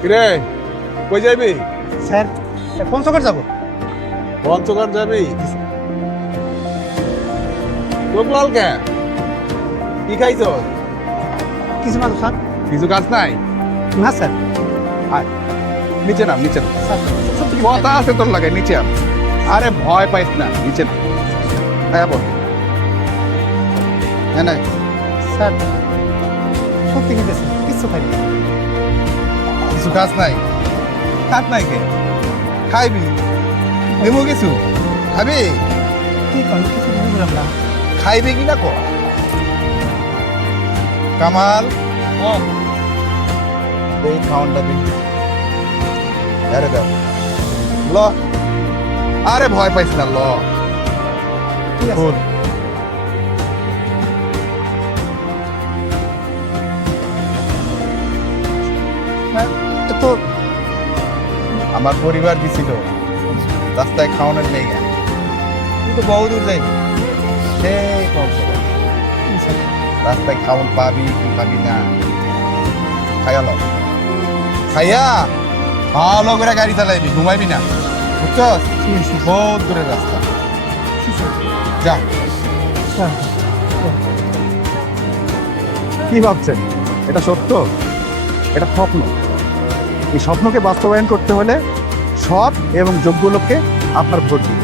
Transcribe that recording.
কিরে কই যাবি? স্যার পঞ্চগড় যাব। পঞ্চগড় যাবি? চোখ লাল কে? কি খাইছ? কিছু মাত্র স্যার। কিছু কাজ নাই? না স্যার। আয় নিচে নাম, নিচে নাম। স্যার সত্যি কি কথা আছে তোর লাগে, নিচে আম। আরে ভয় পাইস না, নিচে নাম। হ্যাঁ বল। হ্যাঁ নাই স্যার সত্যি কিন্তু স্যার কিচ্ছু খাইনি। কিছু কাজ নাই? কাজ নাই কে? খাইবি? দেবো কিছু? খাবি? কি করেন কিছু বুঝলাম না। খাইবি কি না কো? কামাল এই খাওয়ানটা দিন। আরে দাও ল। আরে ভয় পাইস না, ল। ঠিক আছে খোল। স্যার। তো আমার পরিবার দিছিল রাস্তায় খাওয়ানোর লেগে। তুই তো বহু দূর যাইনি, সেই পৌঁছাবে। রাস্তায় খাওয়ান পাবি কি পাবি না খাইয়া ল। খাইয়া ভালো করে গাড়ি চালাইবি, ঘুমাইবি না, বুঝছস? বহুত দূরের রাস্তা। যা। স্যার কি ভাবছেন এটা সত্য? এটা স্বপ্ন। এই স্বপ্নকে বাস্তবায়ন করতে হলে সৎ এবং যোগ্য লোককে আপনার ভোট দিন।